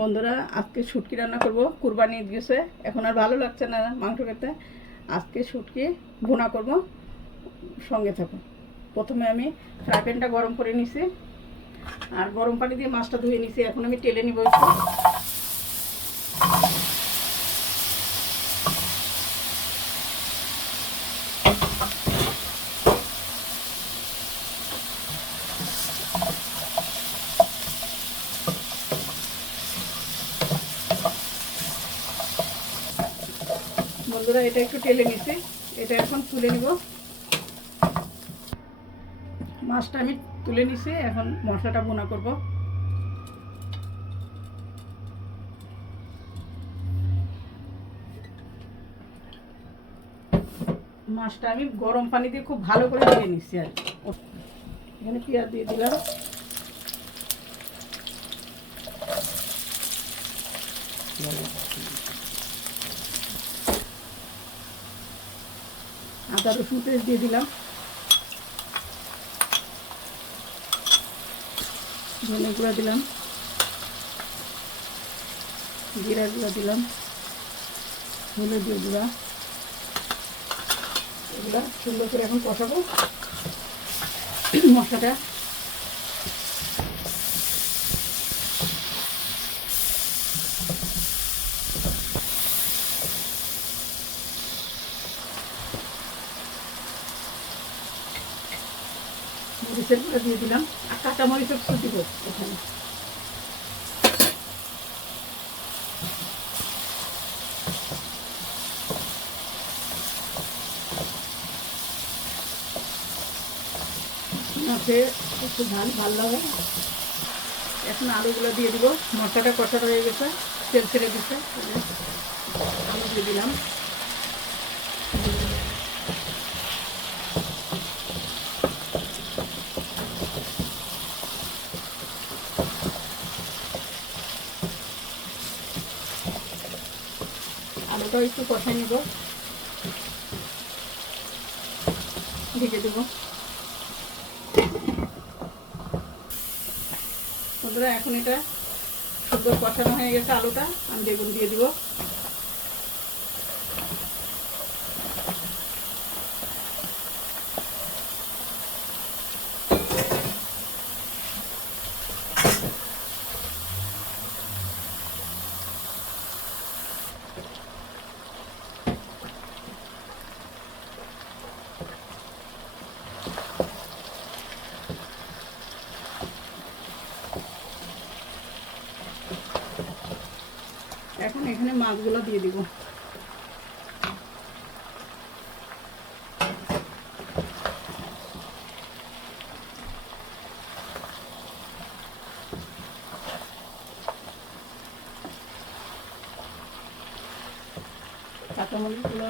বন্ধুরা, আজকে শুটকি রান্না করব। কুরবানি ঈদ গেছে, এখন আর ভালো লাগছে না মাংস খেতে। আজকে শুটকি ভুনা করব, সঙ্গে থাকো। প্রথমে আমি ফ্রাই প্যানটা গরম করে নিছি আর গরম পানি দিয়ে মাছটা ধুয়ে নিছি। এখন আমি তেলে নিব একটু। বন্ধুরা, এটা একটু তেলে নিছি, এটা এখন তুলে নিব। মাছটা আমি তুলে নিছি, এখন মশলাটা ভুনা করব। মাছটা আমি গরম পানি দিয়ে খুব ভালো করে ধুয়ে নিচ্ছি। আর এখানে পেঁয়াজ দিয়ে দিলাম, আদা রসুন পেস্ট দিয়ে দিলাম, ধনে গুঁড়া দিলাম, জিরা গুঁড়া দিলাম, হলুদের গুঁড়া। এগুলো সুন্দর করে এখন কষাবো মশলাটা। মরিচের গুঁড়া দিয়ে দিলাম আর কাঁচা মরিচের কুচি দিব এখানে। মাছে একটু ঝাল ভালো লাগে। এখন আলুগুলো দিয়ে দিব। মশলাটা কষাটা হয়ে গেছে, তেল ছেড়ে দিচ্ছে। আলু দিয়ে দিলাম, আলুটাও একটু কষাই নিব, ঢেকে দেবো। বন্ধুরা, এখন এটা সুন্দর কষানো হয়ে গেছে আলুটা, আমি বেগুন দিয়ে দিব। এখন এখানে মাছগুলো দিয়ে দিব। কাঁচামরিচগুলো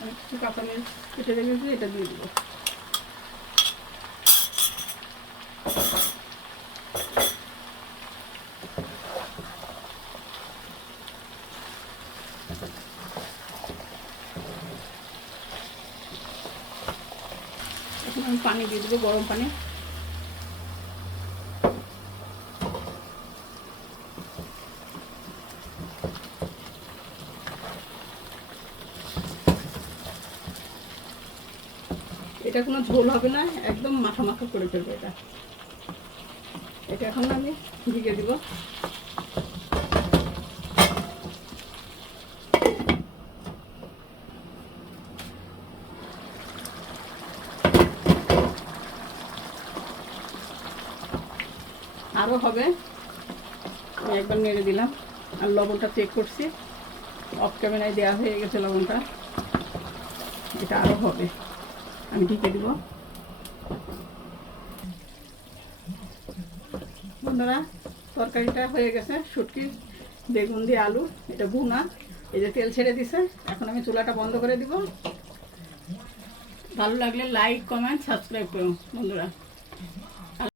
আমি কিছু কাঁচামরিচ কেটে রেখেছি, এটা দিয়ে দিব। এখন আমি পানি দিয়ে দেবো, গরম পানি। এটা কোনো ঝোল হবে না, একদম মাখা মাখা করে ফেলবো এটা। এটা এখন আমি ঢেকে দিব। আরও হবে, আমি একবার নেড়ে দিলাম। আর লবণটা চেক করছি, অফ ক্যামেরায় দেওয়া হয়ে গেছে লবণটা। এটা আরও হবে, আমি ঢেকে দিব। বন্ধুরা, তরকারিটা হয়ে গেছে, শুটকি বেগুন দিয়ে আলু, এটা ভুনা। এই যে তেল ছেড়ে দিছে, এখন আমি চুলাটা বন্ধ করে দিব। ভালো লাগলে লাইক, কমেন্ট, সাবস্ক্রাইব করুন বন্ধুরা।